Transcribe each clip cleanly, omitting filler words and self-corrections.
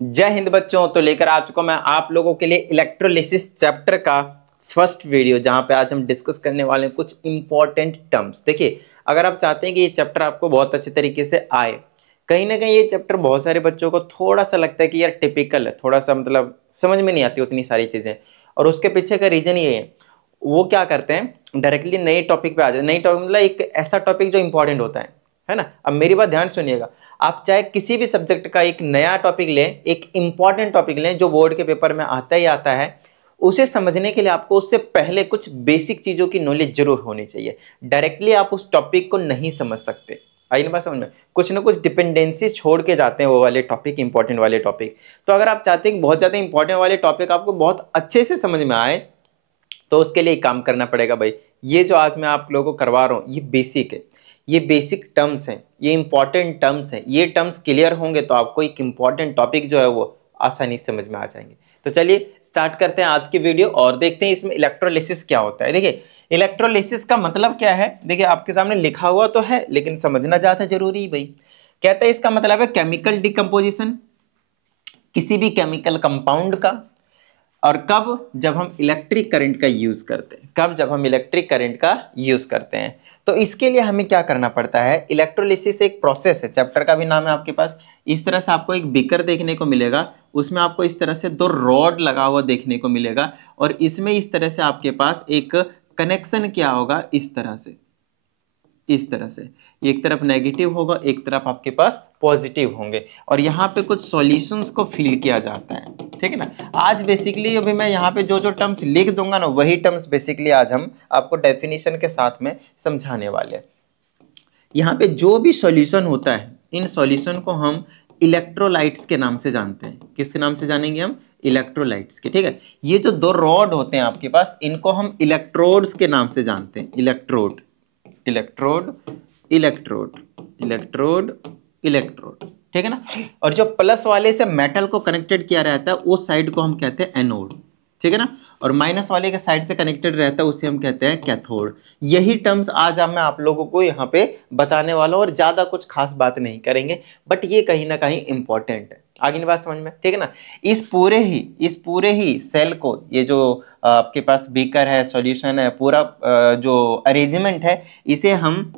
जय हिंद बच्चों। तो लेकर आ चुका मैं आप लोगों के लिए इलेक्ट्रोलिसिस चैप्टर का फर्स्ट वीडियो, जहां पे आज हम डिस्कस करने वाले हैं कुछ इंपॉर्टेंट टर्म्स। देखिए, अगर आप चाहते हैं कि ये चैप्टर आपको बहुत अच्छे तरीके से आए, कहीं ना कहीं ये चैप्टर बहुत सारे बच्चों को थोड़ा सा लगता है कि यार टिपिकल है, थोड़ा सा मतलब समझ में नहीं आती उतनी सारी चीजें, और उसके पीछे का रीजन ये है, वो क्या करते हैं डायरेक्टली नए टॉपिक पे आ जाए। नई टॉपिक मतलब एक ऐसा टॉपिक जो इंपॉर्टेंट होता है ना। अब मेरी बात ध्यान सुनिएगा, आप चाहे किसी भी सब्जेक्ट का एक नया टॉपिक लें, एक इंपॉर्टेंट टॉपिक लें जो बोर्ड के पेपर में आता ही आता है, उसे समझने के लिए आपको उससे पहले कुछ बेसिक चीजों की नॉलेज जरूर होनी चाहिए। डायरेक्टली आप उस टॉपिक को नहीं समझ सकते। आई ना बात समझ में? कुछ ना कुछ डिपेंडेंसी छोड़ के जाते हैं वो वाले टॉपिक, इंपॉर्टेंट वाले टॉपिक। तो अगर आप चाहते हैं कि बहुत ज्यादा इंपॉर्टेंट वाले टॉपिक आपको बहुत अच्छे से समझ में आए, तो उसके लिए काम करना पड़ेगा भाई। ये जो आज मैं आप लोगों को करवा रहा हूं, ये बेसिक है, ये बेसिक टर्म्स हैं, ये इंपॉर्टेंट टर्म्स हैं। ये टर्म्स क्लियर होंगे तो आपको एक इंपॉर्टेंट टॉपिक जो है वो आसानी से समझ में आ जाएंगे। तो चलिए स्टार्ट करते हैं आज की वीडियो और देखते हैं इसमें इलेक्ट्रोलिसिस क्या होता है। देखिए, इलेक्ट्रोलिसिस का मतलब क्या है, देखिए आपके सामने लिखा हुआ तो है लेकिन समझना ज्यादा जरूरी भाई। कहता है इसका मतलब है केमिकल डिकम्पोजिशन किसी भी केमिकल कंपाउंड का। और कब? जब हम इलेक्ट्रिक करंट का यूज करते हैं। कब? जब हम इलेक्ट्रिक करंट का यूज करते हैं। तो इसके लिए हमें क्या करना पड़ता है? इलेक्ट्रोलिसिस एक प्रोसेस है, चैप्टर का भी नाम है आपके पास। इस तरह से आपको एक बीकर देखने को मिलेगा, उसमें आपको इस तरह से दो रॉड लगा हुआ देखने को मिलेगा, और इसमें इस तरह से आपके पास एक कनेक्शन क्या होगा, इस तरह से, इस तरह से एक तरफ नेगेटिव होगा, एक तरफ आपके पास पॉजिटिव होंगे, और यहाँ पे कुछ सॉल्यूशंस को फिल किया जाता है। ठीक है ना। आज बेसिकली अभी मैं यहाँ पे जो जो टर्म्स लिख दूंगा ना, वही टर्म्स बेसिकली आज हम आपको डेफिनेशन के साथ में समझाने वाले हैं। यहाँ पे जो भी सॉल्यूशन होता है, इन सॉल्यूशन को हम इलेक्ट्रोलाइट्स के नाम से जानते हैं। किसके नाम से जानेंगे हम? इलेक्ट्रोलाइट्स के। ठीक है। ये जो दो रॉड होते हैं आपके पास, इनको हम इलेक्ट्रोड्स के नाम से जानते हैं। Electrode, electrode, electrode, electrode, electrode. ठीक है ना। और जो प्लस वाले से मेटल को कनेक्टेड किया रहता है उस साइड को हम कहते हैं एनोड। ठीक है ना। और माइनस वाले के साइड से कनेक्टेड रहता है उसे हम कहते हैं कैथोड। यही टर्म्स आज मैं आप लोगों को यहाँ पे बताने वाला हूँ, और ज्यादा कुछ खास बात नहीं करेंगे, बट ये कहीं ना कहीं इंपॉर्टेंट है। आगे की बात समझ में? ठीक है ना। इस पूरे ही सेल को, ये जो आपके पास बीकर है, सॉल्यूशन है, पूरा जो अरेंजमेंट है, इसे हम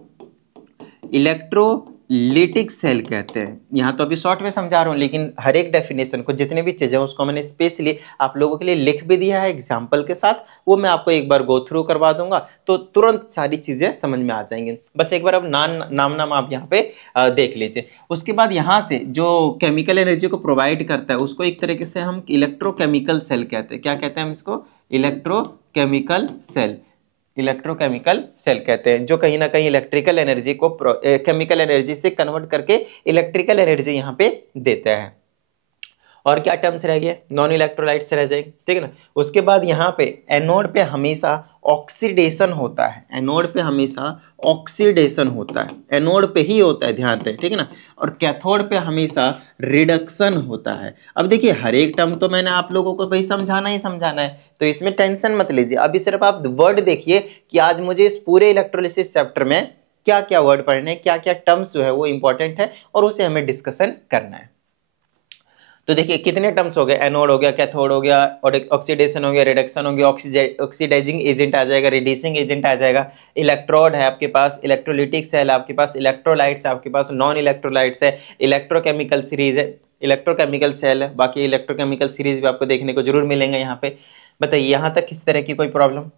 इलेक्ट्रोलिटिक सेल कहते हैं। यहाँ तो अभी शॉर्ट में समझा रहा हूँ, लेकिन हर एक डेफिनेशन को, जितने भी चीजें उसको मैंने स्पेशली आप लोगों के लिए लिख भी दिया है एग्जाम्पल के साथ, वो मैं आपको एक बार गो थ्रू करवा दूंगा, तो तुरंत सारी चीजें समझ में आ जाएंगी। बस एक बार अब नाम आप यहाँ पे देख लीजिए। उसके बाद यहाँ से जो केमिकल एनर्जी को प्रोवाइड करता है उसको एक तरीके से हम इलेक्ट्रोकेमिकल सेल कहते हैं। क्या कहते हैं हम इसको? Electrochemical cell. इलेक्ट्रोकेमिकल सेल कहते हैं, जो कहीं ना कहीं इलेक्ट्रिकल एनर्जी को केमिकल एनर्जी से कन्वर्ट करके इलेक्ट्रिकल एनर्जी यहाँ पे देता है। और क्या टर्म्स रह गए? नॉन इलेक्ट्रोलाइट से रह जाएंगे। ठीक है ना। उसके बाद यहाँ पे एनोड पे हमेशा ऑक्सीडेशन होता है। एनोड पे हमेशा ऑक्सीडेशन होता है, एनोड पे ही होता है, ध्यान रहे। ठीक है ना। और कैथोड पे हमेशा रिडक्शन होता है। अब देखिए, हर एक टर्म तो मैंने आप लोगों को भाई समझाना ही समझाना है, तो इसमें टेंशन मत लीजिए। अभी सिर्फ आप वर्ड देखिए कि आज मुझे इस पूरे इलेक्ट्रोलिसिस चैप्टर में क्या क्या वर्ड पढ़ने हैं, क्या क्या टर्म्स जो है वो इंपॉर्टेंट है, और उसे हमें डिस्कशन करना है। तो देखिए कितने टर्म्स हो गए? एनोड हो गया, कैथोड हो गया, और ऑक्सीडेशन हो गया, रिडक्शन हो गया, ऑक्सीडाइजिंग एजेंट आ जाएगा, रिड्यूसिंग एजेंट आ जाएगा, इलेक्ट्रोड है आपके पास, इलेक्ट्रोलिटिक सेल है आपके पास, इलेक्ट्रोलाइट्स है आपके पास, नॉन इलेक्ट्रोलाइट्स है, इलेक्ट्रोकेमिकल सीरीज है, इलेक्ट्रोकेमिकल सेल है, बाकी इलेक्ट्रोकेमिकल सीरीज भी आपको देखने को जरूर मिलेंगे यहाँ पे। बताइए यहाँ तक किस तरह की कोई प्रॉब्लम?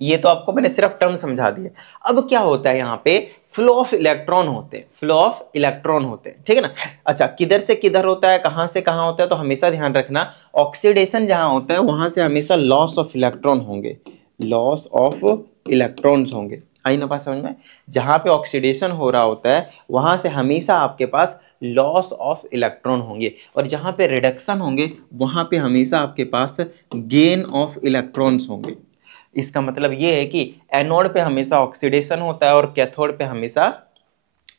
ये तो आपको मैंने सिर्फ टर्म समझा दिए। अब क्या होता है यहाँ पे? फ्लो ऑफ इलेक्ट्रॉन होते हैं, फ्लो ऑफ इलेक्ट्रॉन होते हैं। ठीक है ना। अच्छा, किधर से किधर होता है, कहां से कहां होता है, तो हमेशा ध्यान रखना, ऑक्सीडेशन जहां होता है वहां से हमेशा लॉस ऑफ इलेक्ट्रॉन होंगे, लॉस ऑफ इलेक्ट्रॉन्स होंगे। आई ना बात समझ में? जहां पे ऑक्सीडेशन हो रहा होता है वहां से हमेशा आपके पास लॉस ऑफ इलेक्ट्रॉन होंगे, और जहां पे रिडक्शन होंगे वहां पे हमेशा आपके पास गेन ऑफ इलेक्ट्रॉन्स होंगे। इसका मतलब ये है कि एनोड पे हमेशा ऑक्सीडेशन होता है और कैथोड पे हमेशा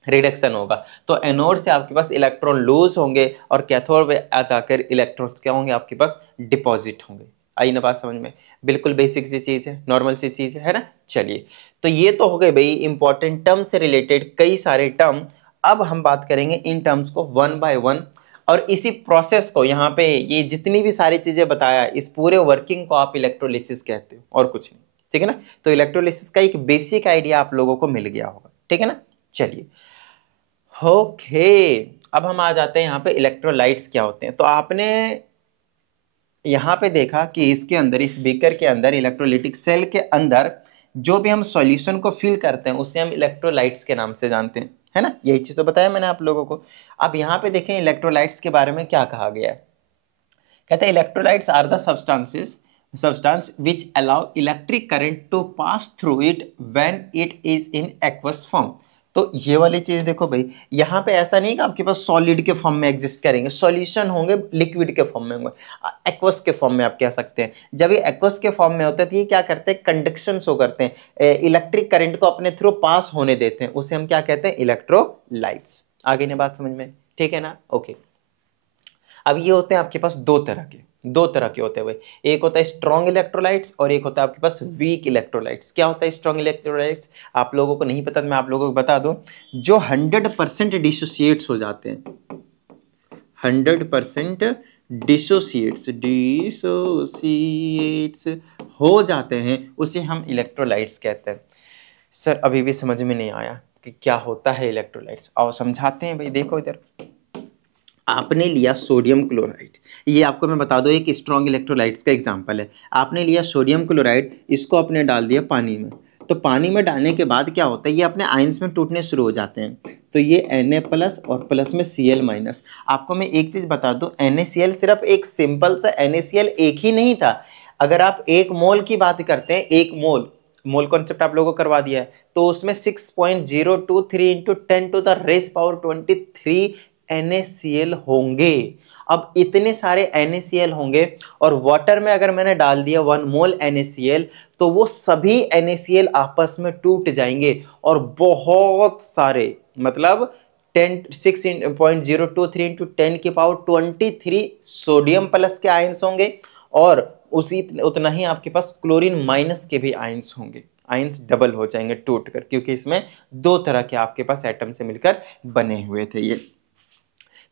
रिडक्शन होगा। तो एनोड से आपके पास इलेक्ट्रॉन लूज होंगे और कैथोड पे आ जाकर इलेक्ट्रॉन्स क्या होंगे? आपके पास डिपॉजिट होंगे। आई ना बात समझ में? बिल्कुल बेसिक सी चीज है, नॉर्मल सी चीज है ना। चलिए, तो ये तो हो गए भाई इंपॉर्टेंट टर्म से रिलेटेड कई सारे टर्म। अब हम बात करेंगे इन टर्म्स को वन बाय वन और इसी प्रोसेस को यहाँ पे ये जितनी भी सारी चीजें बताया, इस पूरे वर्किंग को आप इलेक्ट्रोलिसिस कहते हो और कुछ नहीं, ठीक है ना। तो इलेक्ट्रोलिसिस का एक बेसिक आइडिया आप लोगों को मिल गया होगा, ठीक है ना। चलिए ओके, अब हम आ जाते हैं यहाँ पे इलेक्ट्रोलाइट्स क्या होते हैं। तो आपने यहाँ पे देखा कि इसके अंदर, इस बीकर के अंदर, इलेक्ट्रोलिटिक सेल के अंदर जो भी हम सॉल्यूशन को फिल करते हैं उसे हम इलेक्ट्रोलाइट्स के नाम से जानते हैं, है ना। यही चीज तो बताया मैंने आप लोगों को। अब यहाँ पे देखें इलेक्ट्रोलाइट्स के बारे में क्या कहा गया है। कहते हैं electrolytes are the substance which allow electric current to pass through it when it is in aqueous form। तो ये वाली चीज देखो भाई, यहाँ पे ऐसा नहीं कि आपके पास सॉलिड के फॉर्म में एग्जिस्ट करेंगे, सॉल्यूशन होंगे लिक्विड के फॉर्म में होंगे, एक्वस के फॉर्म में आप कह सकते हैं। जब ये एक्वस के फॉर्म में होते हैं तो ये क्या करते हैं, कंडक्शन शो करते हैं, इलेक्ट्रिक करंट को अपने थ्रू पास होने देते हैं, उसे हम क्या कहते हैं, इलेक्ट्रोलाइट्स। आगे ने बात समझ में, ठीक है ना। ओके, अब ये होते हैं आपके पास दो तरह के होते हैं भाई। एक होता है स्ट्रॉन्ग इलेक्ट्रोलाइट्स और एक होता है आपके पास वीक इलेक्ट्रोलाइट्स। क्या होता है स्ट्रॉन्ग इलेक्ट्रोलाइट्स, आप लोगों को नहीं पता तो मैं आप लोगों को बता दूं, जो 100% डिसोसिएट्स हो जाते हैं, 100% डिसोसिएट्स हो जाते हैं, उसे हम इलेक्ट्रोलाइट्स कहते हैं। सर अभी भी समझ में नहीं आया कि क्या होता है इलेक्ट्रोलाइट्स, आओ समझाते हैं भाई। देखो इधर आपने लिया सोडियम क्लोराइड, ये आपको मैं बता दूं एक स्ट्रॉन्ग इलेक्ट्रोलाइट्स का एग्जांपल है। आपने लिया सोडियम क्लोराइड, इसको आपने डाल दिया पानी में, तो पानी में डालने के बाद क्या होता है, ये अपने आयंस में टूटने शुरू हो जाते हैं। तो ये Na+ और प्लस में Cl-। आपको मैं एक चीज बता दूं, NaCl सिर्फ एक सिंपल सा NaCl एक ही नहीं था। अगर आप एक मोल की बात करते हैं, एक मोल कॉन्सेप्ट आप लोगों को करवा दिया है, तो उसमें 6.023 × 10⁻23 NaCl होंगे। अब इतने NaCl NaCl होंगे और वाटर में अगर मैंने डाल दिया 1 मोल NaCl, तो वो सभी NaCl आपस में टूट जाएंगे और बहुत सारे, मतलब 6.023 × 10⁻23 सोडियम प्लस के आयंस होंगे और उतना ही आपके पास क्लोरीन माइनस के भी आयंस होंगे। आयंस डबल हो जाएंगे टूट कर, क्योंकि इसमें दो तरह के आपके पास एटम से मिलकर बने हुए थे ये।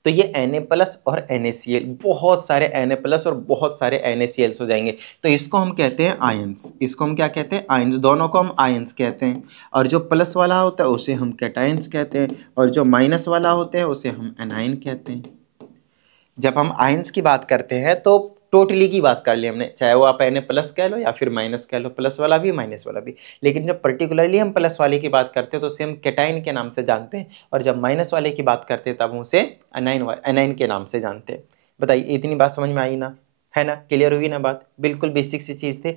तो ये Na+ और NaCl, बहुत सारे Na+ और बहुत सारे NaCl हो जाएंगे, तो इसको हम कहते हैं आयंस। इसको हम क्या कहते हैं, आयंस। दोनों को हम आयंस कहते हैं, और जो प्लस वाला होता है उसे हम कैटायंस कहते हैं, और जो माइनस वाला होते हैं उसे हम एनायन कहते हैं। जब हम आयंस की बात करते हैं तो टोटली की बात कर ली हमने, चाहे वो आप Na+ कह लो या फिर माइनस कह लो, प्लस वाला भी माइनस वाला भी। लेकिन जब पर्टिकुलरली हम प्लस वाले की बात करते हैं तो उसे हम कैटायन के नाम से जानते हैं, और जब माइनस वाले की बात करते हैं तब हम उसे एनायन के नाम से जानते हैं। बताइए इतनी बात समझ में आई ना, है ना, क्लियर हुई ना बात, बिल्कुल बेसिक सी चीज थे।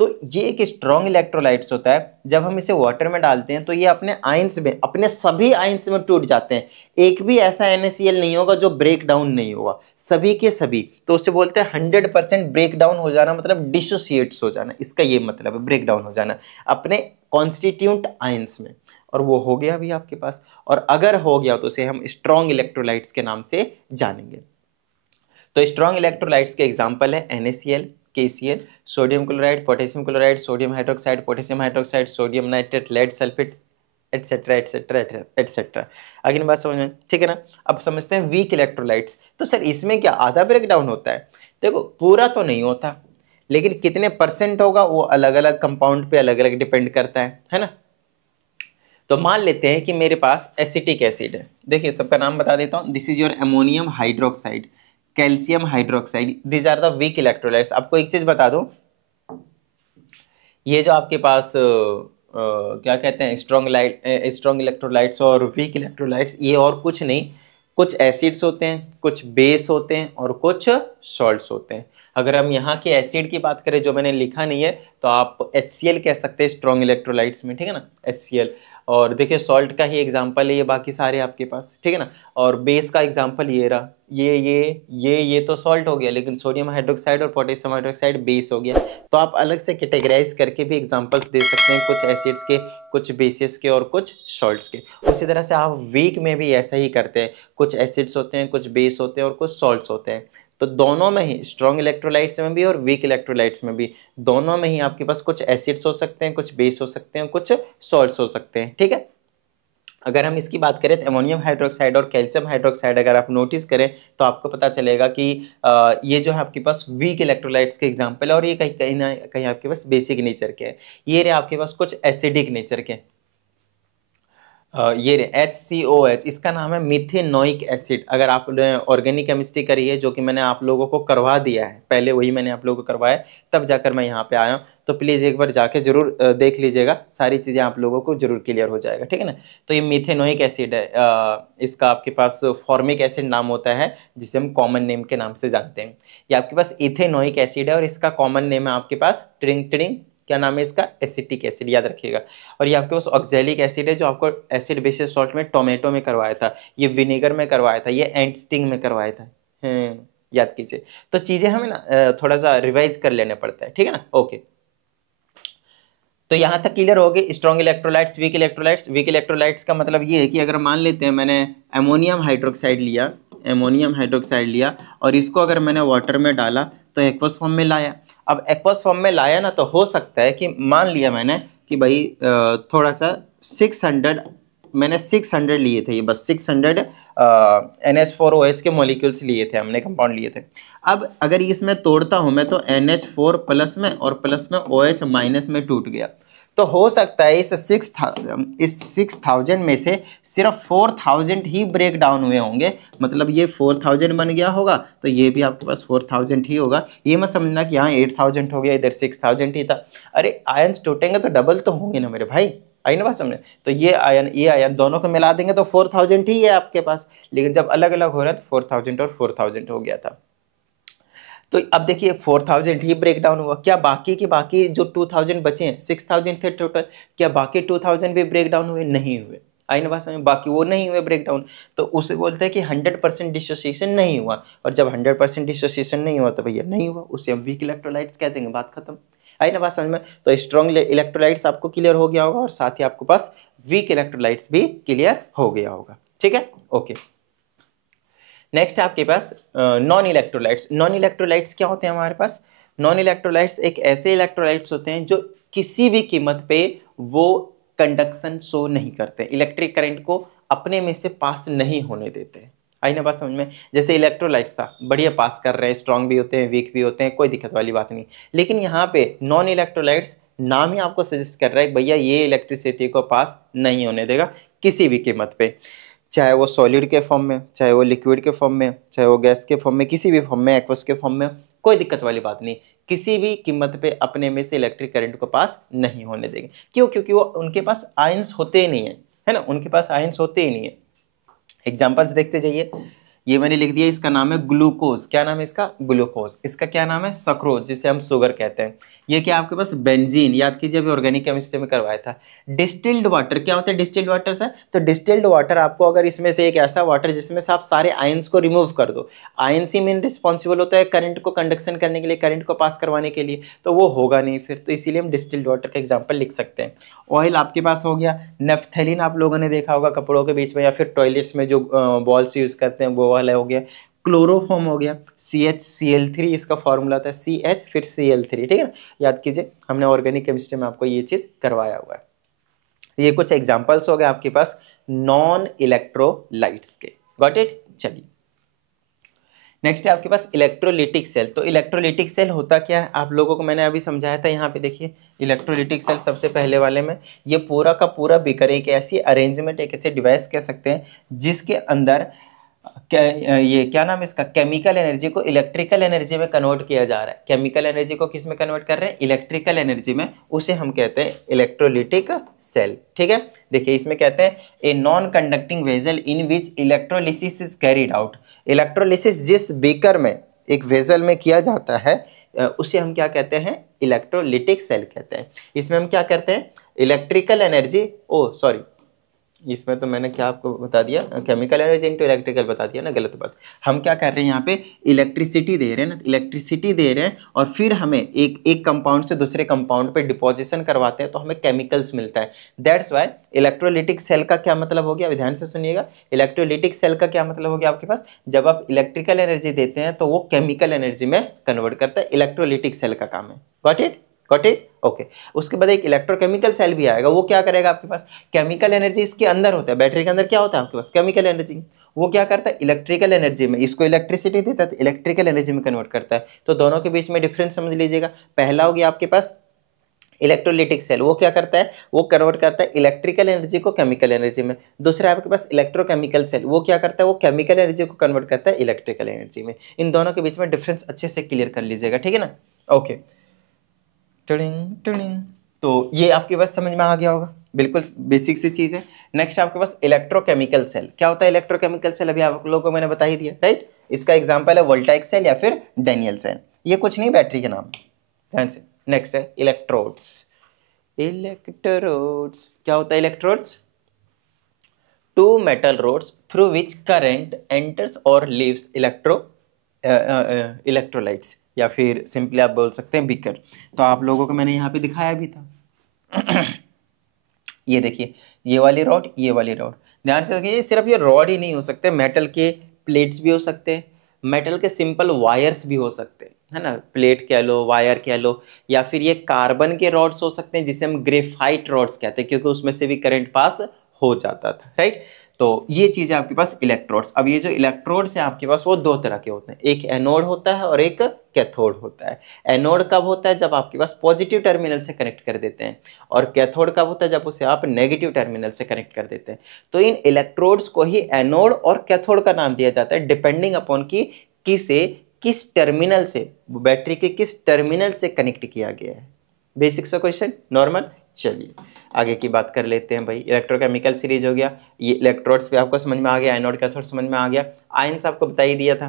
तो ये एक स्ट्रॉन्ग इलेक्ट्रोलाइट्स होता है, जब हम इसे वाटर में डालते हैं तो ये अपने आयंस में, अपने सभी आयंस में टूट जाते हैं। एक भी ऐसा NaCl नहीं होगा जो ब्रेक डाउन नहीं होगा, सभी के सभी। तो उससे बोलते हैं 100% ब्रेक डाउन हो जाना, मतलब डिसोसिएट्स हो जाना, इसका ये मतलब है ब्रेक डाउन हो जाना अपने कॉन्स्टिट्यूएंट आयंस में। और वो हो गया भी आपके पास, और अगर हो गया तो उसे हम स्ट्रॉन्ग इलेक्ट्रोलाइट्स के नाम से जानेंगे। तो स्ट्रॉन्ग इलेक्ट्रोलाइट्स के एग्जांपल है NaCl, KCl, sodium chloride, potassium chloride, sodium hydroxide, potassium hydroxide, sodium nitrate, lead sulphate, etcetera etcetera etcetera. आगे बात समझ में, ठीक है ना। अब समझते हैं वीक इलेक्ट्रोलाइट्स। तो सर इसमें क्या आधा ब्रेक डाउन होता है? देखो पूरा तो नहीं होता, लेकिन कितने % होगा वो अलग अलग कंपाउंड पे अलग अलग डिपेंड करता है ना। तो मान लेते हैं कि मेरे पास एसिटिक एसिड है, देखिए सबका नाम बता देता हूँ। This is your ammonium hydroxide, calcium hydroxide, these are the weak electrolytes. आपको एक चीज बता दूं, ये जो आपके पास क्या कहते हैं स्ट्रॉन्ग इलेक्ट्रोलाइट्स और वीक इलेक्ट्रोलाइट्स, ये और कुछ नहीं, कुछ एसिड्स होते हैं, कुछ बेस होते हैं और कुछ सॉल्ट्स होते हैं। अगर हम यहाँ के एसिड की बात करें जो मैंने लिखा नहीं है, तो आप HCl कह सकते हैं स्ट्रॉन्ग इलेक्ट्रोलाइट्स में, ठीक है ना, HCl। और देखिए सॉल्ट का ही एग्जांपल है ये, बाकी सारे आपके पास, ठीक है ना। और बेस का एग्जांपल ये रहा, ये तो सॉल्ट हो गया, लेकिन सोडियम हाइड्रोक्साइड और पोटेशियम हाइड्रोक्साइड बेस हो गया। तो आप अलग से कैटेगराइज करके भी एग्जांपल्स दे सकते हैं, कुछ एसिड्स के, कुछ बेसिस के और कुछ सॉल्ट्स के। उसी तरह से आप वीक में भी ऐसा ही करते हैं, कुछ एसिड्स होते हैं, कुछ बेस होते हैं और कुछ सॉल्ट्स होते हैं। तो दोनों में ही, स्ट्रॉन्ग इलेक्ट्रोलाइट्स में भी और वीक इलेक्ट्रोलाइट्स में भी, दोनों में ही आपके पास कुछ एसिड्स हो सकते हैं, कुछ बेस हो सकते हैं, कुछ सॉल्ट्स हो सकते हैं, ठीक है। अगर हम इसकी बात करें तो अमोनियम हाइड्रोक्साइड और कैल्शियम हाइड्रोक्साइड अगर आप नोटिस करें तो आपको पता चलेगा कि ये जो है आपके पास वीक इलेक्ट्रोलाइट्स के एग्जांपल है, और ये कहीं कहीं ना कहीं आपके पास बेसिक नेचर के हैं। ये रहे आपके पास कुछ एसिडिक नेचर के, ये HCOH, इसका नाम है मिथेनोइक एसिड। अगर आपने ऑर्गेनिक केमिस्ट्री करी है, जो कि मैंने आप लोगों को करवा दिया है, पहले वही मैंने आप लोगों को करवाया तब जाकर मैं यहाँ पे आया हूँ, तो प्लीज़ एक बार जाके जरूर देख लीजिएगा, सारी चीज़ें आप लोगों को जरूर क्लियर हो जाएगा, ठीक है ना। तो ये मिथेनोइक एसिड है, इसका आपके पास फॉर्मिक एसिड नाम होता है, जिसे हम कॉमन नेम के नाम से जानते हैं। ये आपके पास इथेनोइक एसिड है, और इसका कॉमन नेम है आपके पास ट्रिंग, क्या नाम है इसका, एसिटिक एसिड, याद रखिएगा। और ये आपके पास ऑक्जेलिक एसिड है, जो आपको एसिड बेसिस सॉल्ट में टोमेटो में करवाया था, ये विनेगर में करवाया था, ये एंट स्टिंग में करवाया था, याद कीजिए। तो चीजें हमें ना थोड़ा सा रिवाइज कर लेना पड़ता है, ठीक है ना। ओके, तो यहां तक क्लियर हो गई strong electrolytes, weak electrolytes. Weak electrolytes का मतलब ये है कि अगर मान लेते हैं मैंने अमोनियम हाइड्रोक्साइड लिया और इसको अगर मैंने वाटर में डाला तो एक्वस फॉर्म में लाया। अब एक्वस फॉर्म में लाया ना, तो हो सकता है कि मान लिया मैंने कि भाई थोड़ा सा 600 लिए थे, ये बस 600 NH4OH के मॉलिक्यूल्स लिए थे हमने, कंपाउंड लिए थे। अब अगर इसमें तोड़ता हूं मैं तो NH4 प्लस में और प्लस में OH माइनस में टूट गया, तो हो सकता है इस 6000 में से सिर्फ 4000 ही ब्रेक डाउन हुए होंगे, मतलब ये 4000 बन गया होगा, तो ये भी आपके पास 4000 ही होगा। ये मत समझना कि यहाँ 8000 हो गया, इधर 6000 ही था। अरे आयंस टूटेंगे तो डबल तो होंगे ना मेरे भाई, आई ना बात समझे। तो ये आयन दोनों को मिला देंगे तो 4000 ही है आपके पास, लेकिन जब अलग अलग हो रहा है तो 4000 और 4000 हो गया था। तो अब देखिए 4000 ही ब्रेक डाउन हुआ, क्या बाकी के बाकी जो 2000 बचे हैं, 6000 थे टोटल, क्या बाकी 2000 भी ब्रेक डाउन हुए? नहीं हुए, आई ना बात समझ, बाकी वो नहीं हुए ब्रेक डाउन। तो उसे बोलते हैं कि 100% डिसोसिएशन नहीं हुआ, और जब 100% डिसोसिएशन नहीं हुआ तो भैया नहीं हुआ, उसे हम वीक इलेक्ट्रोलाइट्स कह देंगे, बात खत्म, आई ना बात समझ में। तो स्ट्रॉन्ग इलेक्ट्रोलाइट्स आपको क्लियर हो गया होगा, और साथ ही आपको पास वीक इलेक्ट्रोलाइट्स भी क्लियर हो गया होगा, ठीक है। ओके, नेक्स्ट है आपके पास नॉन इलेक्ट्रोलाइट्स। नॉन इलेक्ट्रोलाइट्स क्या होते हैं हमारे पास? नॉन इलेक्ट्रोलाइट्स एक ऐसे इलेक्ट्रोलाइट्स होते हैं जो किसी भी कीमत पे वो कंडक्शन शो नहीं करते, इलेक्ट्रिक करंट को अपने में से पास नहीं होने देते, आई ना बात समझ में। जैसे इलेक्ट्रोलाइट्स था, बढ़िया पास कर रहे हैं, स्ट्रॉन्ग भी होते हैं, वीक भी होते हैं, कोई दिक्कत वाली बात नहीं। लेकिन यहाँ पे नॉन इलेक्ट्रोलाइट्स नाम ही आपको सजेस्ट कर रहा है भैया ये इलेक्ट्रिसिटी को पास नहीं होने देगा किसी भी कीमत पे, चाहे वो सॉलिड के फॉर्म में, चाहे वो लिक्विड के फॉर्म में, चाहे वो गैस के फॉर्म में, किसी भी फॉर्म में, एक्वस के फॉर्म में, कोई दिक्कत वाली बात नहीं, किसी भी कीमत पे अपने में से इलेक्ट्रिक करंट को पास नहीं होने देंगे। क्यों? क्योंकि वो उनके पास आयंस होते ही नहीं है ना, उनके पास आयंस होते ही नहीं है। एग्जाम्पल्स देखते जाइए, ये मैंने लिख दिया, इसका नाम है ग्लूकोज। क्या नाम है इसका? ग्लूकोज। इसका क्या नाम है? सक्रोज, जिसे हम शुगर कहते हैं। ये क्या आपके पास? बेंजीन, याद कीजिए अभी ऑर्गेनिक केमिस्ट्री में करवाया था। डिस्टिल्ड वाटर, क्या होता है डिस्टिल्ड वाटर से? तो डिस्टिल्ड वाटर आपको अगर इसमें से एक ऐसा वाटर जिसमें से आप सारे आयंस को रिमूव कर दो, आयंस ही मेन रिस्पॉन्सिबल होता है करंट को कंडक्शन करने के लिए, करंट को पास करवाने के लिए, तो वो होगा नहीं फिर, तो इसीलिए हम डिस्टिल्ड वाटर का एग्जाम्पल लिख सकते हैं। ऑयल आपके पास हो गया। नेफ्थेलिन आप लोगों ने देखा होगा कपड़ों के बीच में या फिर टॉयलेट्स में जो बॉल्स यूज करते हैं, वो वाला हो गया। क्लोरोफॉर्म हो गया, CHCl3 इसका फॉर्मूला था, CH फिर Cl3, ठीक है ना, याद कीजिए हमने ऑर्गेनिक केमिस्ट्री में आपको ये चीज करवाया हुआ है। ये कुछ एग्जांपल्स हो गए आपके पास नॉन इलेक्ट्रोलाइट्स के, गॉट इट। चलिए नेक्स्ट है आपके पास इलेक्ट्रोलिटिक सेल। तो इलेक्ट्रोलिटिक सेल होता क्या है आप लोगों को मैंने अभी समझाया था, यहाँ पे देखिए इलेक्ट्रोलिटिक सेल सबसे पहले वाले में, ये पूरा का पूरा बीकर एक ऐसी अरेंजमेंट, एक ऐसे डिवाइस कह सकते हैं जिसके अंदर ये क्या नाम है इसका, केमिकल एनर्जी को इलेक्ट्रिकल एनर्जी में कन्वर्ट किया जा रहा है। केमिकल एनर्जी को किस में कन्वर्ट कर रहे हैं? इलेक्ट्रिकल एनर्जी में, उसे हम कहते हैं इलेक्ट्रोलिटिक सेल, ठीक है। देखिए इसमें कहते हैं a non conducting vessel in which electrolysis is carried out. Electrolysis जिस बीकर में, एक वेजल में किया जाता है, उसे हम क्या कहते हैं? इलेक्ट्रोलिटिक सेल कहते हैं। इसमें हम क्या करते हैं? इलेक्ट्रिकल एनर्जी, ओ सॉरी इसमें तो मैंने क्या आपको बता दिया, केमिकल एनर्जी इनटू इलेक्ट्रिकल बता दिया ना, गलत बात। हम क्या कर रहे हैं यहाँ पे? इलेक्ट्रिसिटी दे रहे हैं ना, इलेक्ट्रिसिटी दे रहे हैं और फिर हमें एक कंपाउंड से दूसरे कंपाउंड पे डिपोजिशन करवाते हैं तो हमें केमिकल्स मिलता है। दैट्स वाई इलेक्ट्रोलिटिक सेल का क्या मतलब हो गया, ध्यान से सुनिएगा। इलेक्ट्रोलिटिक सेल का क्या मतलब हो गया आपके पास? जब आप इलेक्ट्रिकल एनर्जी देते हैं तो वो केमिकल एनर्जी में कन्वर्ट करता है, इलेक्ट्रोलिटिक सेल का काम है, got it. Got it? Okay. उसके बाद एक इलेक्ट्रोकेमिकल सेल भी आएगा, वो क्या करेगा आपके पास, केमिकल एनर्जी इसके अंदर होता है, बैटरी के अंदर क्या होता है आपके पास, केमिकल एनर्जी, वो क्या करता है इलेक्ट्रिकल एनर्जी में, इसको इलेक्ट्रिसिटी देता है तो इलेक्ट्रिकल एनर्जी में कन्वर्ट करता है। तो दोनों के बीच में डिफरेंस समझ लीजिएगा। पहला हो गया आपके पास इलेक्ट्रोलिटिक सेल, वो क्या करता है, वो कन्वर्ट करता है इलेक्ट्रिकल एनर्जी को केमिकल एनर्जी में। दूसरा आपके पास इलेक्ट्रोकेमिकल सेल, वो क्या करता है, वो केमिकल एनर्जी को कन्वर्ट करता है इलेक्ट्रिकल एनर्जी में। इन दोनों के बीच में डिफरेंस अच्छे से क्लियर कर लीजिएगा, ठीक है ना? ओके, टुडिंग टुडिंग। तो ये आपके पास समझ में आ गया होगा, बिल्कुल बेसिक सी चीज है। नेक्स्ट आपके पास इलेक्ट्रोकेमिकल सेल, क्या होता है इलेक्ट्रोकेमिकल सेल, अभी आप लोगों को मैंने बता ही दिया, राइट? इसका एग्जांपल है वोल्टाइक सेल या फिर डैनियल सेल, ये कुछ नहीं बैटरी के नाम, ध्यान से। नेक्स्ट है इलेक्ट्रोड्स। इलेक्ट्रोड्स क्या होता है electrodes? Two metal rods through which current enters और लीव्स इलेक्ट्रोलाइट्स, या फिर सिंपली आप बोल सकते हैं बीकर। तो आप लोगों को मैंने यहाँ पे दिखाया भी था ये देखिए, ये वाली रॉड, ये वाली रॉड, ध्यान से देखिए, सिर्फ ये रॉड ही नहीं हो सकते, मेटल के प्लेट्स भी हो सकते हैं, मेटल के सिंपल वायर्स भी हो सकते हैं, है ना, प्लेट कह लो, वायर कह लो, या फिर ये कार्बन के रॉड्स हो सकते हैं जिसे हम ग्रेफाइट रॉड्स कहते हैं, क्योंकि उसमें से भी करंट पास हो जाता था, राइट? तो ये चीज है आपके पास इलेक्ट्रोड्स। अब ये जो इलेक्ट्रोड्स है आपके पास वो दो तरह के होते हैं, एक एनोड होता है और एक कैथोड होता है। एनोड कब होता है, जब आपके पास पॉजिटिव टर्मिनल से कनेक्ट कर देते हैं, और कैथोड कब होता है, जब उसे आप नेगेटिव टर्मिनल से कनेक्ट कर देते हैं। तो इन इलेक्ट्रोड्स को ही एनोड और कैथोड का नाम दिया जाता है, डिपेंडिंग अपॉन की किसे किस टर्मिनल से, बैटरी के किस टर्मिनल से कनेक्ट किया गया है। बेसिक सा क्वेश्चन, नॉर्मल। चलिए आगे की बात कर लेते हैं भाई। इलेक्ट्रोकेमिकल सीरीज हो गया, ये इलेक्ट्रोड्स पे आपको समझ में आ गया, एनोड कैथोड समझ में आ गया। आयंस आपको बता ही दिया था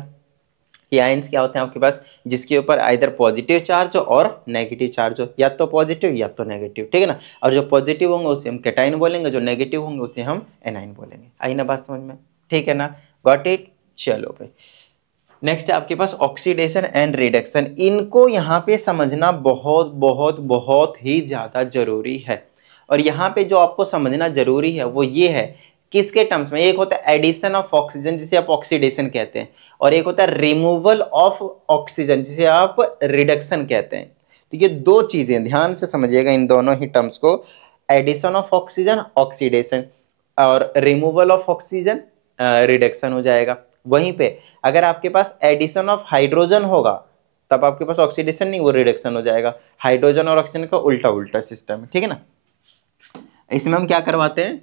कि आयंस क्या होते हैं आपके पास, जिसके ऊपर आइदर पॉजिटिव चार्ज हो और नेगेटिव चार्ज हो, या तो पॉजिटिव या तो नेगेटिव, ठीक है ना? और जो पॉजिटिव होंगे उसे हम कैटाइन बोलेंगे, जो नेगेटिव होंगे उसे हम एनाइन बोलेंगे। आई ना बात समझ में, ठीक है ना? Got it? चलो भाई, नेक्स्ट है आपके पास ऑक्सीडेशन एंड रिडक्शन। इनको यहाँ पे समझना बहुत बहुत बहुत ही ज्यादा जरूरी है। और यहाँ पे जो आपको समझना जरूरी है वो ये है, किसके टर्म्स में, एक होता है एडिशन ऑफ ऑक्सीजन जिसे आप ऑक्सीडेशन कहते हैं, और एक होता है रिमूवल ऑफ ऑक्सीजन जिसे आप रिडक्शन कहते हैं। तो ये दो चीजें ध्यान से समझिएगा, इन दोनों ही टर्म्स को, एडिशन ऑफ ऑक्सीजन ऑक्सीडेशन, और रिमूवल ऑफ ऑक्सीजन रिडक्शन हो जाएगा। वहीं पे अगर आपके पास एडिशन ऑफ हाइड्रोजन होगा तब आपके पास ऑक्सीडेशन नहीं, वो रिडक्शन हो जाएगा। हाइड्रोजन और ऑक्सीजन का उल्टा उल्टा सिस्टम है, ठीक है ना? इसमें हम क्या करवाते हैं,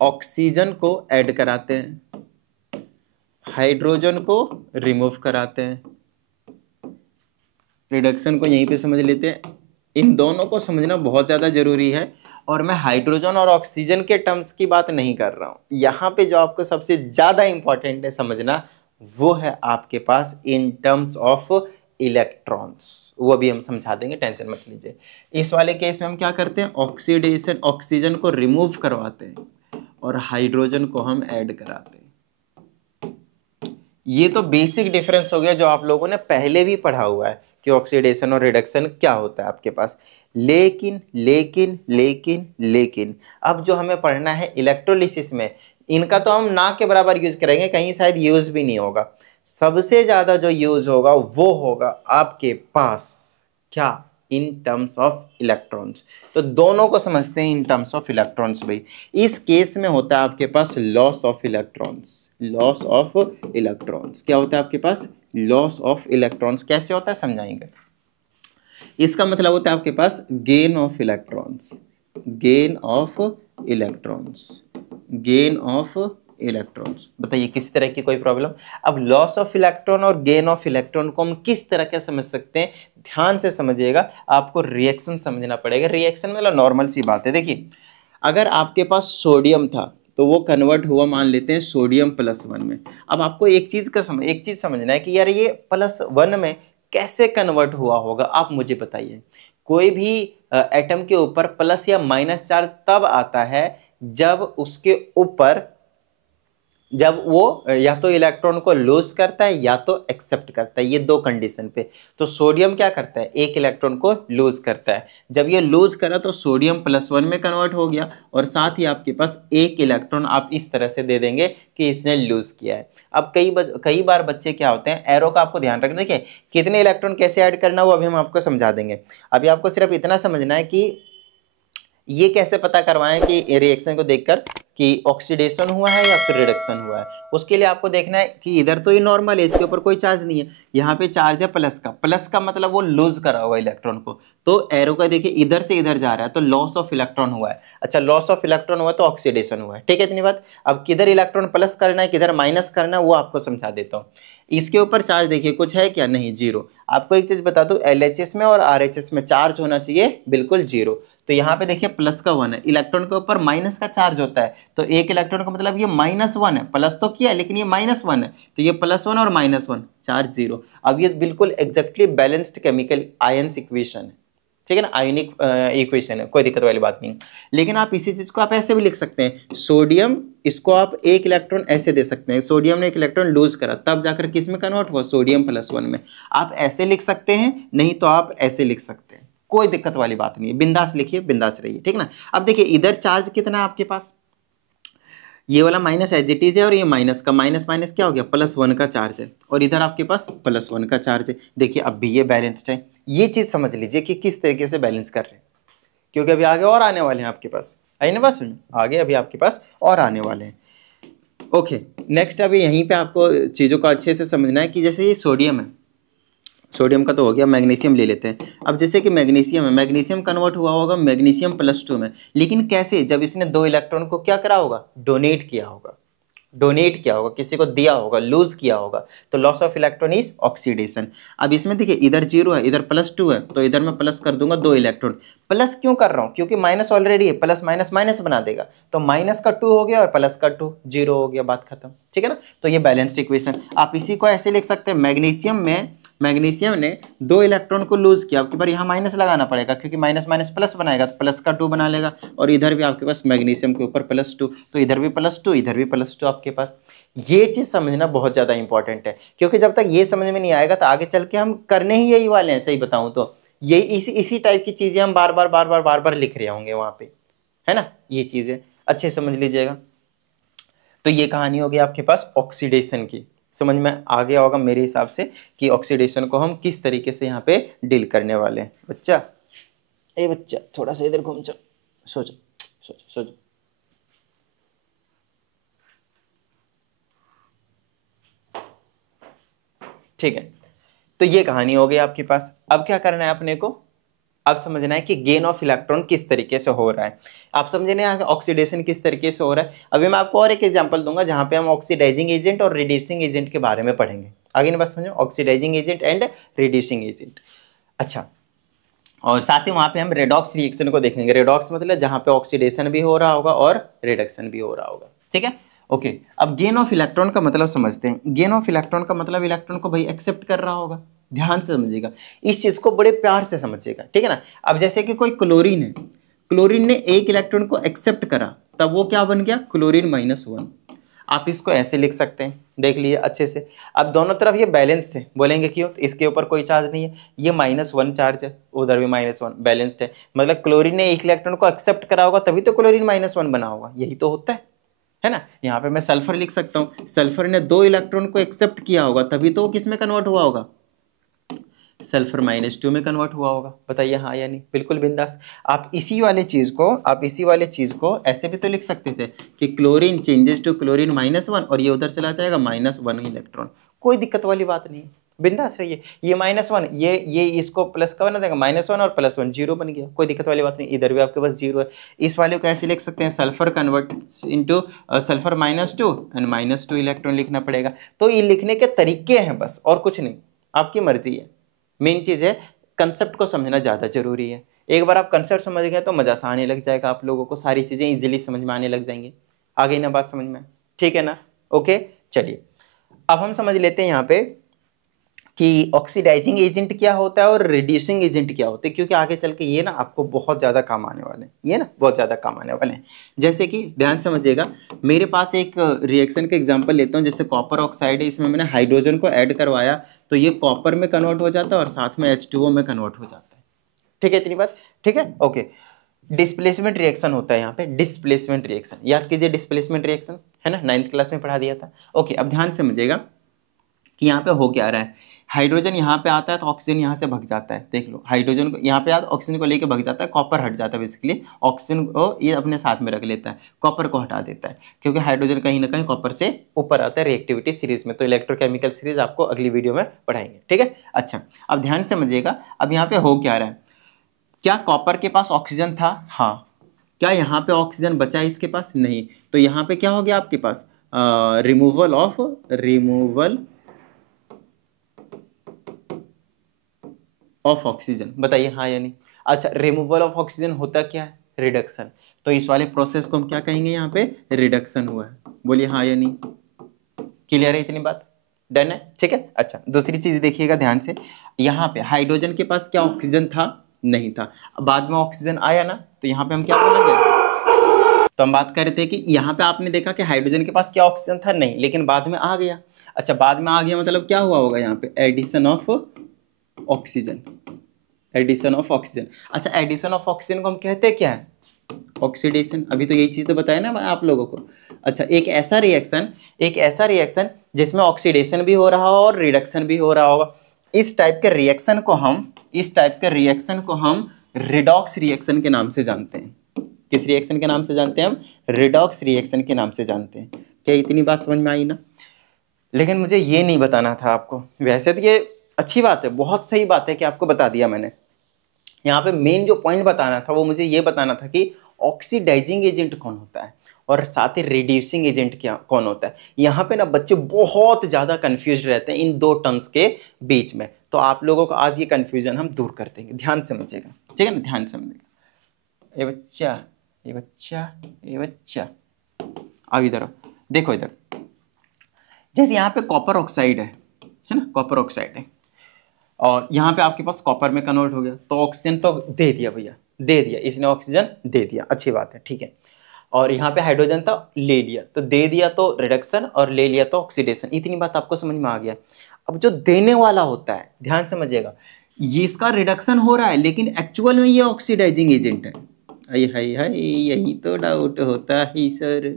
ऑक्सीजन को ऐड कराते हैं, हाइड्रोजन को रिमूव कराते हैं, रिडक्शन को यहीं पे समझ लेते हैं। इन दोनों को समझना बहुत ज्यादा जरूरी है, और मैं हाइड्रोजन और ऑक्सीजन के टर्म्स की बात नहीं कर रहा हूं। यहाँ पे जो आपको सबसे ज्यादा इंपॉर्टेंट है समझना, वो है आपके पास इन टर्म्स ऑफ इलेक्ट्रॉन्स, वो भी हम समझा देंगे, टेंशन मत लीजिए। इस वाले केस में हम क्या करते हैं, ऑक्सीडेशन, ऑक्सीजन को रिमूव करवाते हैं और हाइड्रोजन को हम ऐड कराते हैं। ये तो बेसिक डिफरेंस हो गया जो आप लोगों ने पहले भी पढ़ा हुआ है कि ऑक्सीडेशन और रिडक्शन क्या होता है आपके पास। लेकिन लेकिन लेकिन लेकिन अब जो हमें पढ़ना है इलेक्ट्रोलिसिस में, इनका तो हम ना के बराबर यूज करेंगे, कहीं शायद यूज भी नहीं होगा। सबसे ज्यादा जो यूज होगा वो होगा आपके पास क्या, इन टर्म्स ऑफ इलेक्ट्रॉन्स। तो दोनों को समझते हैं इन टर्म्स ऑफ इलेक्ट्रॉन्स भाई। इस केस में होता है आपके पास loss of electrons, loss of electrons. क्या होता है आपके पास, लॉस ऑफ इलेक्ट्रॉन्स। कैसे होता है समझाएंगे। इसका मतलब होता है आपके पास gain of electrons, gain of electrons, gain of electrons. बताइए किसी तरह की कोई प्रॉब्लम। अब लॉस ऑफ इलेक्ट्रॉन और गेन ऑफ इलेक्ट्रॉन को हम किस तरह का समझ सकते हैं, ध्यान से समझिएगा, आपको रिएक्शन समझना पड़ेगा। रिएक्शन मतलब नॉर्मल सी बात है। देखिए अगर आपके पास सोडियम था तो वो कन्वर्ट हुआ, मान लेते हैं सोडियम +1 में। अब आपको एक चीज समझना है कि यार ये +1 में कैसे कन्वर्ट हुआ होगा, आप मुझे बताइए। कोई भी एटम के ऊपर प्लस या माइनस चार्ज तब आता है जब उसके ऊपर, जब वो या तो इलेक्ट्रॉन को लूज करता है या तो एक्सेप्ट करता है, ये दो कंडीशन पे। तो सोडियम क्या करता है, एक इलेक्ट्रॉन को लूज करता है। जब ये लूज करा तो सोडियम +1 में कन्वर्ट हो गया, और साथ ही आपके पास एक इलेक्ट्रॉन आप इस तरह से दे देंगे कि इसने लूज किया है। अब कई बार बच्चे क्या होते हैं, एरो का आपको ध्यान रखना, देखिए कितने इलेक्ट्रॉन कैसे ऐड करना वो अभी हम आपको समझा देंगे। अभी आपको सिर्फ इतना समझना है कि ये कैसे पता करवाएं कि रिएक्शन को देखकर कि ऑक्सीडेशन हुआ है या फिर रिडक्शन हुआ है। उसके लिए आपको देखना है कि इधर तो ये नॉर्मल है, इसके ऊपर कोई चार्ज नहीं है, यहाँ पे चार्ज है प्लस का मतलब वो लूज करा हुआ इलेक्ट्रॉन को, तो एरो का देखिए इधर से इधर जा रहा है तो लॉस ऑफ इलेक्ट्रॉन हुआ है। अच्छा, लॉस ऑफ इलेक्ट्रॉन हुआ तो ऑक्सीडेशन हुआ है, ठीक है इतनी बात। अब किधर इलेक्ट्रॉन प्लस करना है किधर माइनस करना है वो आपको समझा देता हूँ। इसके ऊपर चार्ज देखिए कुछ है क्या, नहीं, जीरो। आपको एक चीज बता दूं, LHS में और RHS में चार्ज होना चाहिए बिल्कुल जीरो। तो यहाँ पे देखिए प्लस का 1 है, इलेक्ट्रॉन के ऊपर माइनस का चार्ज होता है, तो एक इलेक्ट्रॉन का मतलब ये -1 है, प्लस तो किया लेकिन ये -1 है, तो ये +1 और -1 चार्ज जीरो। अब ये बिल्कुल exactly balanced chemical ions equation है, ठीक है ना, आयनिक इक्वेशन है, कोई दिक्कत वाली बात नहीं। लेकिन आप इसी चीज को आप ऐसे भी लिख सकते हैं, सोडियम, इसको आप एक इलेक्ट्रॉन ऐसे दे सकते हैं, सोडियम ने एक इलेक्ट्रॉन लूज करा तब जाकर किस में कन्वर्ट हुआ, सोडियम +1 में। आप ऐसे लिख सकते हैं, नहीं तो आप ऐसे लिख सकते हैं, कोई दिक्कत वाली बात नहीं है, बिंदास लिखिए बिंदास रहिए, ठीक ना। अब देखिए इधर चार्ज कितना है आपके पास, ये वाला माइनस एज इट इज है और ये माइनस का माइनस माइनस क्या हो गया, +1 का चार्ज है, और इधर आपके पास +1 का चार्ज है। देखिए अब भी ये बैलेंस्ड है, ये चीज समझ लीजिए कि किस तरीके से बैलेंस कर रहे हैं, क्योंकि अभी आगे और आने वाले हैं आपके पास, आई ना बस आगे अभी आपके पास और आने वाले हैं। ओके, नेक्स्ट अभी यहीं पे आपको चीज़ों को अच्छे से समझना है कि जैसे ये सोडियम है, सोडियम का तो हो गया, मैग्नीशियम ले लेते हैं। अब जैसे कि मैग्नीशियम है, मैग्नीशियम कन्वर्ट हुआ होगा मैग्नीशियम +2 में, लेकिन कैसे, जब इसने 2 इलेक्ट्रॉन को क्या करा होगा, डोनेट किया होगा, किसी को दिया होगा, लूज किया होगा, तो loss of electron is oxidation. अब इसमें देखिए इधर 0 है इधर +2 है, तो इधर मैं प्लस कर दूंगा 2 इलेक्ट्रॉन। प्लस क्यों कर रहा हूं, क्योंकि माइनस ऑलरेडी है, प्लस माइनस माइनस बना देगा, तो माइनस का 2 हो गया और प्लस का 2, 0 हो गया, बात खत्म, ठीक है ना। तो ये बैलेंस्ड इक्वेशन, आप इसी को ऐसे लिख सकते हैं, मैग्नीशियम ने 2 इलेक्ट्रॉन को लूज किया, आपके बार यहाँ माइनस लगाना पड़ेगा क्योंकि माइनस माइनस प्लस बनाएगा तो प्लस का 2 बना लेगा, और इधर भी आपके पास मैग्नीशियम के ऊपर +2, तो इधर भी +2 इधर भी +2 आपके पास। ये चीज समझना बहुत ज्यादा इंपॉर्टेंट है, क्योंकि जब तक ये समझ में नहीं आएगा तो आगे चल के हम करने ही यही वाले हैं, सही बताऊं तो ये इसी टाइप की चीजें हम बार बार लिख रहे होंगे वहां पे, है ना। ये चीजें अच्छे समझ लीजिएगा। तो ये कहानी होगी आपके पास ऑक्सीडेशन की, समझ में आ गया होगा मेरे हिसाब से कि ऑक्सीडेशन को हम किस तरीके से यहाँ पे डील करने वाले हैं। बच्चा, ए बच्चा थोड़ा सा इधर घूम, सो जा। ठीक है, तो ये कहानी हो गई आपके पास। अब क्या करना है अपने को, अब समझना है कि गेन ऑफ इलेक्ट्रॉन किस तरीके से हो रहा है। आप समझे ना ऑक्सीडेशन किस तरीके से हो रहा है। अभी मैं आपको और एक एग्जांपल दूंगा जहां पे हम ऑक्सीडाइजिंग एजेंट और रिड्यूसिंग एजेंट के बारे में पढ़ेंगे। आगे ना बस समझो, oxidising agent and reducing agent. अच्छा, और साथ ही वहां पे हम रेडॉक्स रिएक्शन को देखेंगे। रेडॉक्स मतलब जहां पे ऑक्सीडेशन भी हो रहा होगा और रिडक्शन भी हो रहा होगा, ठीक है। ओके, अब गेन ऑफ इलेक्ट्रॉन का मतलब समझते हैं। गेन ऑफ इलेक्ट्रॉन का मतलब इलेक्ट्रॉन को भाई एक्सेप्ट कर रहा होगा, ध्यान से समझिएगा, इस चीज को बड़े प्यार से समझिएगा, ठीक है ना। अब जैसे कि कोई क्लोरीन है, क्लोरीन ने एक इलेक्ट्रॉन को एक्सेप्ट करा, तब वो क्या बन गया, क्लोरीन -1। आप इसको ऐसे लिख सकते हैं, देख लीजिए अच्छे से। अब दोनों तरफ ये बैलेंस्ड है, बोलेंगे क्यों, तो इसके ऊपर कोई चार्ज नहीं है, ये -1 चार्ज है, उधर भी -1, बैलेंस्ड है। मतलब क्लोरीन ने एक इलेक्ट्रॉन को एक्सेप्ट करा होगा तभी तो क्लोरीन -1 बना होगा, यही तो होता है ना। यहाँ पे मैं सल्फर लिख सकता हूँ, सल्फर ने 2 इलेक्ट्रॉन को एक्सेप्ट किया होगा तभी तो किस में कन्वर्ट हुआ होगा, सल्फर -2 में कन्वर्ट हुआ होगा। बताइए हाँ या नहीं, बिल्कुल बिंदास। आप इसी वाले चीज को ऐसे भी तो लिख सकते थे कि क्लोरीन चेंजेस टू क्लोरीन -1 और ये उधर चला जाएगा -1 इलेक्ट्रॉन, कोई दिक्कत वाली बात नहीं, बिंदास रहिए। ये -1 ये इसको प्लस का बना देगा, -1 और +1 0 बन गया, कोई दिक्कत वाली बात नहीं। इधर भी आपके पास 0 है। इस वाले को ऐसे लिख सकते हैं, sulphur convert into sulphur -2 and -2 electron लिखना पड़ेगा। तो ये लिखने के तरीके हैं बस, और कुछ नहीं, आपकी मर्जी है। मेन चीज है कंसेप्ट को समझना ज्यादा जरूरी है। एक बार आप कंसेप्ट समझ गए तो मजा सा आने लग जाएगा, आप लोगों को सारी चीजें इजीली समझ में आने लग जाएंगी। आ गई ना बात समझ में, ठीक है ना। ओके, चलिए अब हम समझ लेते हैं यहाँ पे कि ऑक्सीडाइजिंग एजेंट क्या होता है और रिड्यूसिंग एजेंट क्या होते हैं, क्योंकि आगे चल के ये ना आपको बहुत ज्यादा काम आने वाले हैं, ये ना बहुत ज्यादा काम आने वाले हैं। जैसे कि ध्यान समझिएगा, मेरे पास एक रिएक्शन का एग्जांपल लेता हूँ, जैसे कॉपर ऑक्साइड है, इसमें मैंने हाइड्रोजन को ऐड करवाया तो ये कॉपर में कन्वर्ट हो जाता है और साथ में H2O में कन्वर्ट हो जाता है, ठीक है इतनी बात, ठीक है। ओके, डिस्प्लेसमेंट रिएक्शन होता है यहाँ पे, डिस्प्लेसमेंट रिएक्शन याद कीजिए, डिस्प्लेसमेंट रिएक्शन है ना, 9th क्लास में पढ़ा दिया था। ओके, अब ध्यान से समझिएगा कि यहाँ पे हो क्या रहा है। हाइड्रोजन यहाँ पे आता है तो ऑक्सीजन यहाँ से भग जाता है, देख लो, हाइड्रोजन को यहाँ पे आता है, ऑक्सीजन को लेके भग जाता है, कॉपर हट जाता है, बेसिकली ऑक्सीजन को ये अपने साथ में रख लेता है, कॉपर को हटा देता है, क्योंकि हाइड्रोजन कहीं ना कहीं कॉपर से ऊपर आता है रिएक्टिविटी सीरीज में। तो इलेक्ट्रोकेमिकल सीरीज आपको अगली वीडियो में पढ़ाएंगे, ठीक है। अच्छा, अब ध्यान से समझिएगा, अब यहाँ पे हो क्या रहा है, क्या कॉपर के पास ऑक्सीजन था? हाँ। क्या यहाँ पे ऑक्सीजन बचा है इसके पास? नहीं। तो यहाँ पे क्या हो गया आपके पास, रिमूवल ऑफ ऑक्सीजन, बताइए हाँ या नहीं। अच्छा, रिमूवल ऑफ ऑक्सीजन होता क्या है? रिडक्शन। तो इस वाले प्रोसेस को हम क्या कहेंगे, यहाँ पे रिडक्शन हुआ है, बोलिए हाँ या नहीं। क्लियर है इतनी बात? डन है, ठीक है। अच्छा, दूसरी चीज देखिएगा ध्यान से, यहाँ पे हाइड्रोजन के पास क्या ऑक्सीजन था? नहीं था। बाद में ऑक्सीजन आया ना, तो यहाँ पे हम क्या बोलेंगे, तो हम बात कर रहे थे कि यहाँ पे आपने देखा कि हाइड्रोजन के पास क्या ऑक्सीजन था? नहीं, लेकिन बाद में आ गया। अच्छा, बाद में आ गया मतलब क्या हुआ होगा यहाँ पे, addition of oxygen, addition of oxygen. अच्छा, एडिशन ऑफ ऑक्सीजन को हम कहते हैं क्या है? ऑक्सीडेशन। अभी तो यही चीज तो बताया ना आप लोगों को। अच्छा, एक ऐसा रिएक्शन जिसमें ऑक्सीडेशन भी हो रहा हो और रिडक्शन भी हो रहा होगा, इस टाइप के रिएक्शन को हम रिडॉक्स रिएक्शन के नाम से जानते हैं। किस रिएक्शन के नाम से जानते हैं हम? रिडॉक्स रिएक्शन के नाम से जानते हैं। क्या इतनी बात समझ में आई ना? लेकिन मुझे ये नहीं बताना था आपको, वैसे तो ये अच्छी बात है, बहुत सही बात है कि आपको बता दिया मैंने। यहाँ पे मेन जो पॉइंट बताना था वो मुझे ये बताना था कि ऑक्सीडाइजिंग एजेंट कौन होता है और साथ ही रिड्यूसिंग एजेंट क्या कौन होता है। यहाँ पे ना बच्चे बहुत ज़्यादा कंफ्यूज रहते हैं इन दो टर्म्स के बीच में, तो आप लोगों को आज ये कंफ्यूजन हम दूर कर देंगे। ध्यान से समझिएगा, ठीक है ना, ध्यान से समझिएगा। ये बच्चा अब इधर देखो, इधर जैसे यहाँ पे कॉपर ऑक्साइड है ना, कॉपर ऑक्साइड है, और यहाँ पे आपके पास कॉपर में कन्वर्ट हो गया, तो ऑक्सीजन तो दे दिया भैया, दे दिया, इसने ऑक्सीजन दे दिया, अच्छी बात है, ठीक है। और यहाँ पे हाइड्रोजन था, ले लिया, तो दे दिया तो रिडक्शन और ले लिया तो ऑक्सीडेशन। इतनी बात आपको समझ में आ गया। अब जो देने वाला होता है, ध्यान समझिएगा, ये इसका रिडक्शन हो रहा है लेकिन एक्चुअल में ये ऑक्सीडाइजिंग एजेंट है। हाय यही तो डाउट होता है सर,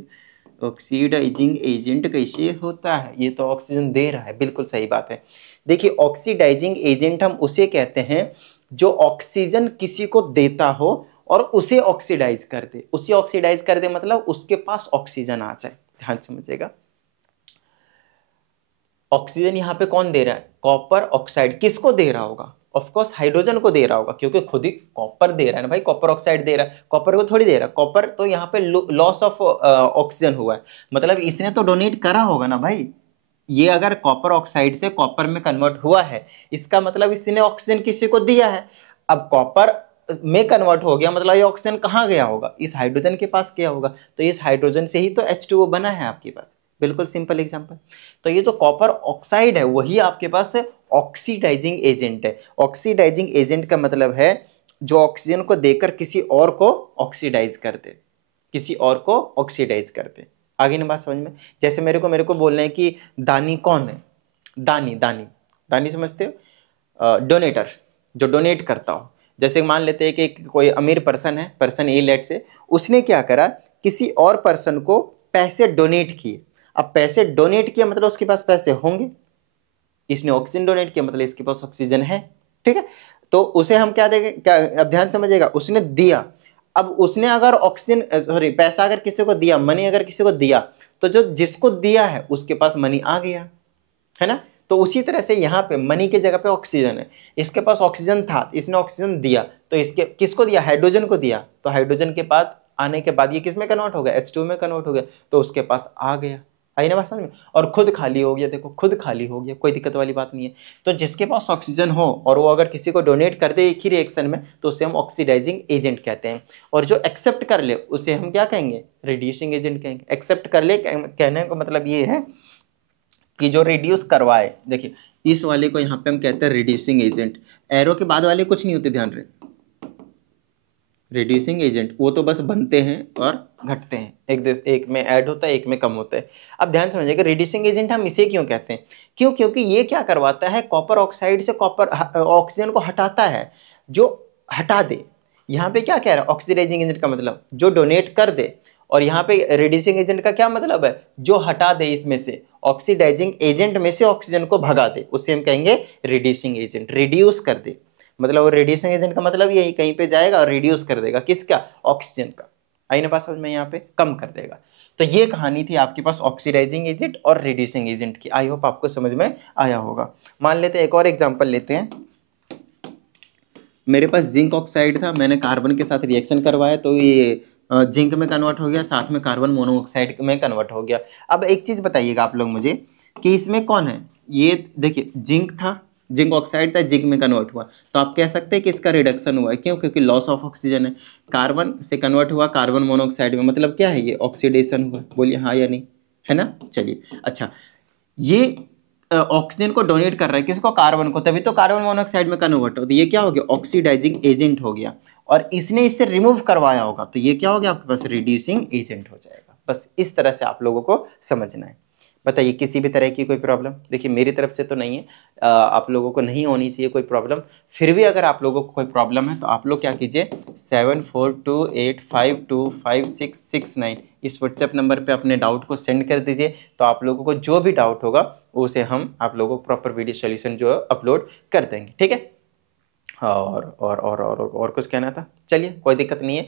ऑक्सीडाइजिंग एजेंट कैसे होता है? ये तो ऑक्सीजन दे रहा है, बिल्कुल सही बात है। देखिए, ऑक्सीडाइजिंग एजेंट हम उसे कहते हैं जो ऑक्सीजन किसी को देता हो और उसे ऑक्सीडाइज कर दे। उसे ऑक्सीडाइज कर दे मतलब उसके पास ऑक्सीजन आ जाए। ध्यान समझिएगा, ऑक्सीजन यहाँ पे कौन दे रहा है? Copper oxide. किसको दे रहा होगा? ऑफ कोर्स हाइड्रोजन को दे रहा होगा, क्योंकि खुद ही कॉपर दे रहा है ना भाई, कॉपर ऑक्साइड दे रहा है, कॉपर को थोड़ी दे रहा है। कॉपर तो यहाँ पे लॉस ऑफ ऑक्सीजन हुआ है, मतलब इसने तो डोनेट करा होगा ना भाई। ये अगर कॉपर ऑक्साइड से कॉपर में कन्वर्ट हुआ है, इसका मतलब इसने ऑक्सीजन किसी को दिया है। अब कॉपर में कन्वर्ट हो गया, मतलब ये ऑक्सीजन कहाँ गया होगा? इस हाइड्रोजन के पास गया होगा, तो इस हाइड्रोजन से ही तो H2O बना है आपके पास। बिल्कुल सिंपल एग्जांपल। तो ये जो कॉपर ऑक्साइड है वही आपके पास ऑक्सीडाइजिंग एजेंट है। ऑक्सीडाइजिंग एजेंट का मतलब है जो ऑक्सीजन को देकर किसी और को ऑक्सीडाइज कर दे, किसी और को ऑक्सीडाइज कर दे। आगे ना बात समझ में? जैसे मेरे को बोलना है कि दानी कौन है? दानी समझते हो? डोनेटर, जो डोनेट करता हो। जैसे मान लेते हैं कि कोई अमीर पर्सन है, पर्सन ए लेट से, उसने क्या करा, किसी और पर्सन को पैसे डोनेट किए। अब पैसे डोनेट किया मतलब उसके पास पैसे होंगे, इसने ऑक्सीजन डोनेट किया मतलब इसके पास ऑक्सीजन है, ठीक है। तो उसे हम क्या देंगे, क्या, अब ध्यान समझिएगा, उसने दिया। अब उसने अगर ऑक्सीजन सॉरी पैसा अगर किसी को दिया, मनी अगर किसी को दिया, तो जो जिसको दिया है उसके पास मनी आ गया, है ना। तो उसी तरह से यहाँ पे मनी की जगह पे ऑक्सीजन है, इसके पास ऑक्सीजन था, इसने ऑक्सीजन दिया, तो इसके किसको दिया? हाइड्रोजन को दिया। तो हाइड्रोजन के बाद आने के बाद ये किस में कन्वर्ट हो गया? H2 में कन्वर्ट हो गया, तो उसके पास आ गया। आई ना बात समझ में? और खुद खाली हो गया, देखो खुद खाली हो गया, कोई दिक्कत वाली बात नहीं है। तो जिसके पास ऑक्सीजन हो और वो अगर किसी को डोनेट कर दे एक ही रिएक्शन में, तो उसे हम ऑक्सीडाइजिंग एजेंट कहते हैं। और जो एक्सेप्ट कर ले उसे हम क्या कहेंगे? रिड्यूसिंग एजेंट कहेंगे। एक्सेप्ट कर ले कहने का मतलब ये है कि जो रिड्यूस करवाए। देखिए, इस वाले को यहाँ पे हम कहते हैं रिड्यूसिंग एजेंट। एरो के बाद वाले कुछ नहीं होते, ध्यान रहे। रिड्यूसिंग एजेंट वो तो बस बनते हैं और घटते हैं, एक में ऐड होता है, एक में कम होता है। अब ध्यान समझिएगा, रिड्यूसिंग एजेंट हम इसे क्यों कहते हैं? क्यों? क्योंकि ये क्या करवाता है, कॉपर ऑक्साइड से कॉपर ऑक्सीजन को हटाता है, जो हटा दे। यहाँ पे क्या कह रहा है? ऑक्सीडाइजिंग एजेंट का मतलब जो डोनेट कर दे और यहाँ पे रिड्यूसिंग एजेंट का क्या मतलब है, जो हटा दे इसमें से, ऑक्सीडाइजिंग एजेंट में से ऑक्सीजन को भगा दे, उससे हम कहेंगे रिड्यूसिंग एजेंट, रिड्यूस कर दे। मतलब रिड्यूसिंग एजेंट का मतलब यही, कहीं पे जाएगा और रिड्यूस कर देगा, किसका, ऑक्सीजन का। आई ना बात समझ में, यहाँ पे कम कर देगा। तो ये कहानी थी आपके पास ऑक्सीडाइजिंग एजेंट और रिड्यूसिंग एजेंट की। आई होप आपको समझ में आया होगा। मान लेते हैं एक और एग्जांपल लेते हैं। मेरे पास जिंक ऑक्साइड था, मैंने कार्बन के साथ रिएक्शन करवाया तो ये जिंक में कन्वर्ट हो गया, साथ में कार्बन मोनोऑक्साइड में कन्वर्ट हो गया। अब एक चीज बताइएगा आप लोग मुझे कि इसमें कौन है, ये देखिए जिंक था, जिंक ऑक्साइड था, जिंक में कन्वर्ट हुआ, तो आप कह सकते हैं कि इसका रिडक्शन हुआ है। क्यों? क्योंकि लॉस ऑफ ऑक्सीजन है। कार्बन से कन्वर्ट हुआ कार्बन मोनोऑक्साइड में, मतलब क्या है, ये ऑक्सीडेशन हुआ। बोलिए हाँ या नहीं, है ना। चलिए अच्छा, ये ऑक्सीजन को डोनेट कर रहा है, किसको, कार्बन को, तभी तो कार्बन मोनोऑक्साइड में कन्वर्ट हो, तो ये क्या हो गया, ऑक्सीडाइजिंग एजेंट हो गया। और इसने इससे रिमूव करवाया होगा तो ये क्या हो गया आपके पास, रिड्यूसिंग एजेंट हो जाएगा। बस इस तरह से आप लोगों को समझना है। बताइए किसी भी तरह की कोई प्रॉब्लम? देखिए मेरी तरफ से तो नहीं है, आप लोगों को नहीं होनी चाहिए कोई प्रॉब्लम। फिर भी अगर आप लोगों को कोई प्रॉब्लम है तो आप लोग क्या कीजिए, 7428525669 इस व्हाट्सएप नंबर पे अपने डाउट को सेंड कर दीजिए। तो आप लोगों को जो भी डाउट होगा उसे हम आप लोगों को प्रॉपर वीडियो सॉल्यूशन जो है अपलोड कर देंगे, ठीक है। और कुछ कहना था? चलिए कोई दिक्कत नहीं है,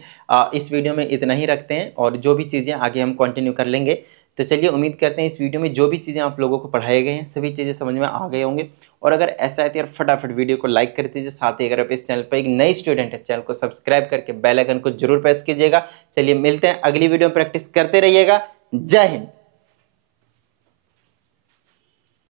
इस वीडियो में इतना ही रखते हैं, और जो भी चीज़ें आगे हम कंटिन्यू कर लेंगे। तो चलिए उम्मीद करते हैं इस वीडियो में जो भी चीज़ें आप लोगों को पढ़ाए गए हैं सभी चीज़ें समझ में आ गए होंगे। और अगर ऐसा है तो यार फटाफट वीडियो को लाइक कर दीजिए, साथ ही अगर आप इस चैनल पर एक नई स्टूडेंट है चैनल को सब्सक्राइब करके बेल आइकन को जरूर प्रेस कीजिएगा। चलिए मिलते हैं अगली वीडियो में, प्रैक्टिस करते रहिएगा। जय हिंद।